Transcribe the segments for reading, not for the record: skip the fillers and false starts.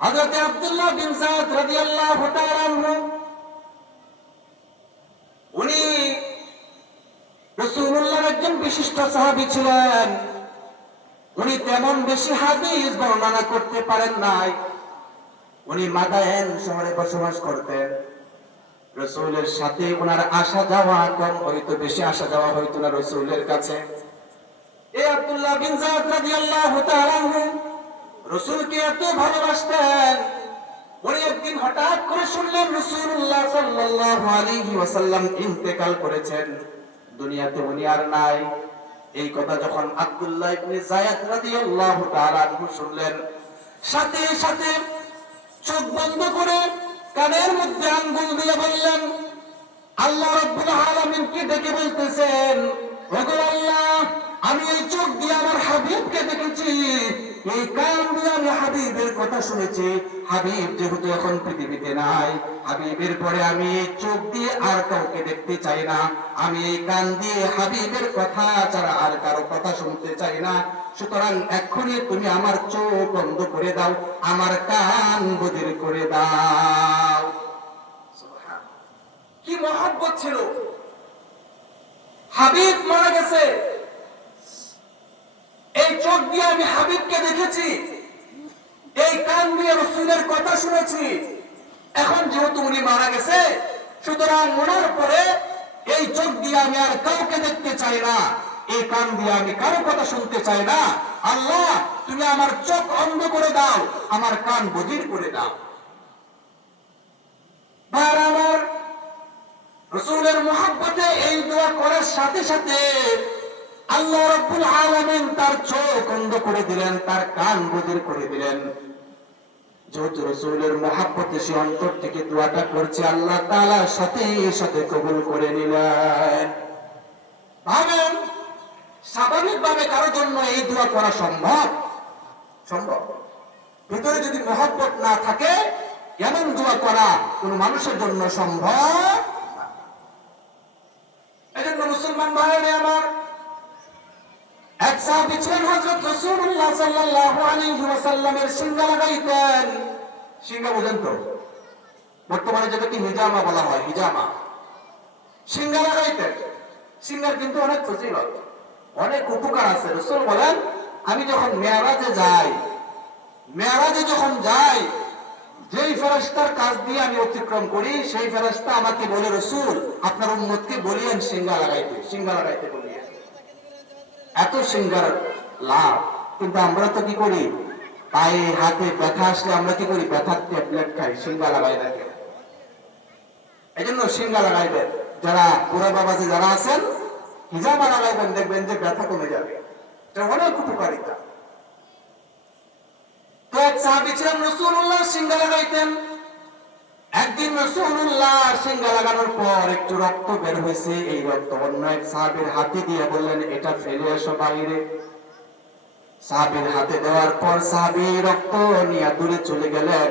হযরত আব্দুল্লাহ বিন যায়েদ রাদিয়াল্লাহু তাআলা আনহু উনি রাসূলুল্লাহর একজন বিশিষ্ট সাহাবী ছিলেন। উনি তেমন বেশি হাদিস বর্ণনা করতে পারেন নাই। উনি মাদায়েন শহরে বসবাস করতেন। রাসূলের সাথে ওনার আসা যাওয়া কম হয়তো, বেশি আসা যাওয়া হয়তো না রাসূলের কাছে। এই আব্দুল্লাহ বিন যায়েদ রাদিয়াল্লাহু তাআলা আনহু রাসূলকে এত ভালোবাসতেন। উনি একদিন হঠাৎ করে শুনলেন রাসূলুল্লাহ সাল্লাল্লাহু আলাইহি ওয়াসাল্লাম ইন্তেকাল করেছেন, দুনিয়াতে উনি আর নাই। এই কথা যখন আব্দুল্লাহ ইবনে যায়েদ রাদিয়াল্লাহু তাআলা আনহু শুনলেন, সাথে সাথে চোখ বন্ধ করে কানের মধ্যে আঙ্গুল দিয়ে বললেন, আল্লাহ রাব্বুল আলামিনকে ডেকে বলতেছেন, ওগো আল্লাহ, আমি এই চোখ দিয়ে আমার হাবিবকে দেখেছি, এই কান দিয়ে আমি হাবিবের কথা শুনেছি। হাবিব যেহেতু এখন পৃথিবীতে নাই, হাবিবের পরে আমি এই চোখ দিয়ে আর কাউকে দেখতে চাই না। আমি এই কান দিয়ে হাবিবের কথা ছাড়া আর কারো কথা শুনতে চাই না। সুতরাং এক্ষুনি তুমি আমার চোখ বন্ধ করে দাও, আমার কান বধির করে দাও। কি মহব্বত ছিল! হাবিব মারা গেছে, এই চোখ দিয়ে আমি হাবিবকে দেখেছি, এই কান দিয়ে রাসূলের কথা শুনেছি। এখন যেহেতু উনি মারা গেছে, সুতরাং ওনার পরে এই চোখ দিয়ে আমি আর কাউকে দেখতে চাই না, এই কান দিয়ে আমি কারো কথা শুনতে চাই না। আল্লাহ, তুমি আমার চোখ অন্ধ করে দাও, আমার কান বধির করে দাও। ভাইরা আমার, রাসূলের মহব্বতে এই দোয়া করার সাথে সাথে আল্লাহ রাব্বুল আলামিন তার চোখ অন্ধ করে দিলেন, তার কান বধির করে দিলেন। যেহেতু রাসূলের মহব্বতে সে অন্তর থেকে দোয়াটা করছে, আল্লাহ তাআলা সাথে সাথে কবুল করে নিলেন। ভাবেন, স্বাভাবিকভাবে কারোর জন্য এই দোয়া করা সম্ভব? সম্ভব? ভিতরে যদি মহব্বত না থাকে, এমন দোয়া করা কোন মানুষের জন্য সম্ভব? এজন্য মুসলমান ভাইরা আমার, এক সাহাবী ছিলেন হযরত রাসূলুল্লাহ সাল্লাল্লাহু আলাইহি ওয়াসাল্লামের সিঙ্গা লাগাইতেন। সিঙ্গা বুঝেন তো? বর্তমানে যেটাকে হিজামা বলা হয়, হিজামা। সিঙ্গা লাগাইতেন। সিঙ্গার কিন্তু অনেক ফজিলত, অনেক উপকার আছে। রাসূল বলেন, আমি যখন মেরাজে যখন যাই, যেই ফেরেশতার কাছ দিয়ে আমি অতিক্রম করি, সেই ফেরেশতা আমাকে বলে, রাসূল আপনার উম্মতকে বলিয়েন সিঙ্গা লাগাইতে বলিয়েন। এত সিঙ্গার লাভ। কিন্তু আমরা তো কি করি, পায়ে হাতে ব্যথা আসলে আমরা কি করি, ব্যথার ট্যাবলেট খাই, সিঙ্গা লাগাই না কেউ। এই জন্য সিঙ্গা লাগাইবেন। যারা বুড়া বাবাজি যারা আছেন, হিজামা লাগাইবেন, দেখবেন যে ব্যথা কমে যাবে। এটা অনেক উপকারিতা। তো এক সাহাবী ছিলেন, রাসূলুল্লাহ সিঙ্গা লাগাইতেন। একদিন রাসূলুল্লাহ সিঙ্গা লাগানোর পর একটু রক্ত বের হয়েছে। এই রক্ত অন্য এক সাহাবীর হাতে দিয়ে বললেন, এটা ফেলে এসো বাইরে। সাহাবীর হাতে দেওয়ার পর সাহাবী রক্ত নিয়ে দূরে চলে গেলেন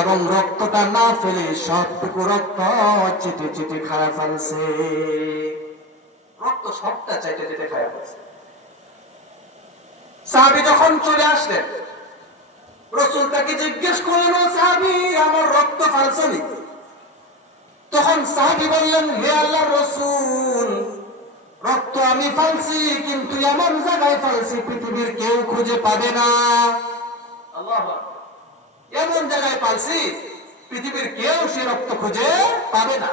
এবং রক্তটা না ফেলে সবটুকু রক্ত চেটে চেটে খায়া ফেলছে। রক্ত সবটা চেটে চেটে খায়া ফেলছে। সাহাবী যখন চলে আসলেন, রাসূল তাকে জিজ্ঞেস করলেন, ও সাহাবী, আমার রক্ত ফেলছনি? তখন সাহাবী বললেন, হে আল্লাহর রাসূল, রক্ত আমি ফেলছি, কিন্তু এমন জায়গায় ফেলছি পৃথিবীর কেউ খুঁজে পাবে না। আল্লাহু আকবার। এমন জায়গায় ফেলছি পৃথিবীর কেউ সে রক্ত খুঁজে পাবে না।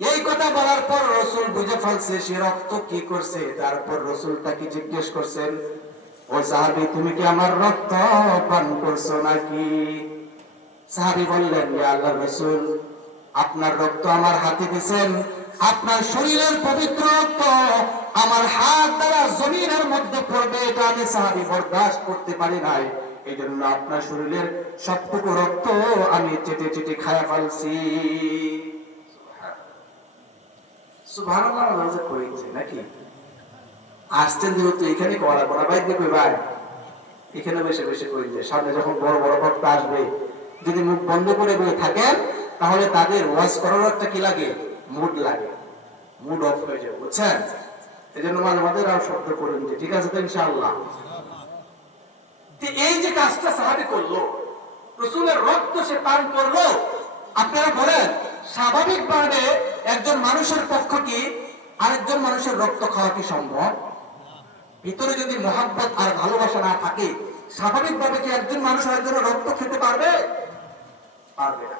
এই কথা বলার পর রাসূল বুঝে ফেলছে সে রক্ত কি করছে। তারপর রাসূল তাকে জিজ্ঞেস করছেন, ও সাহাবী, তুমি কি আমার রক্ত পান করছো নাকি? সাহাবী বললেন, ইয়া আল্লাহর রাসূল, আপনার রক্ত আমার হাতে দিয়েছেন, আপনার শরীরের পবিত্র রক্ত আমার হাত দ্বারা জমিনের মধ্যে পড়বে, এটা আমি সাহাবী বরদাস্ত করতে পারি নাই। এই জন্য আপনার শরীরের সবটুকু রক্ত আমি চেটে চেটে খায়া ফেলছি। সুবহানাল্লাহ, নামাজ পড়েছে নাকি? আসছেন যেহেতু এখানে করা ভাই, দেখবে ভাই, এখানে বসে বসে করেছে। সামনে যখন বড় বড় বক্তা আসবে, যদি মুখ বন্ধ করে বসে থাকেন, তাহলে তাদের ওয়াজ করার একটা কি লাগে, মুড লাগে, মুড অফ হয়ে যাবে, বুঝছেন? এই জন্য মাঝে মাঝে রাও শব্দ করুন, ঠিক আছে তো ইনশাআল্লাহ? যে এই যে কাজটা সাহাবী করলো, রাসূলের রক্ত সে পান করলো, আপনারা বলেন স্বাভাবিকভাবে একজন মানুষের পক্ষ কি আরেকজন মানুষের রক্ত খাওয়া কি সম্ভব? ভিতরে যদি মহব্বত আর ভালোবাসা না থাকে, স্বাভাবিকভাবে কি একজন মানুষ আরেকজনের রক্ত খেতে পারবে? পারবে না।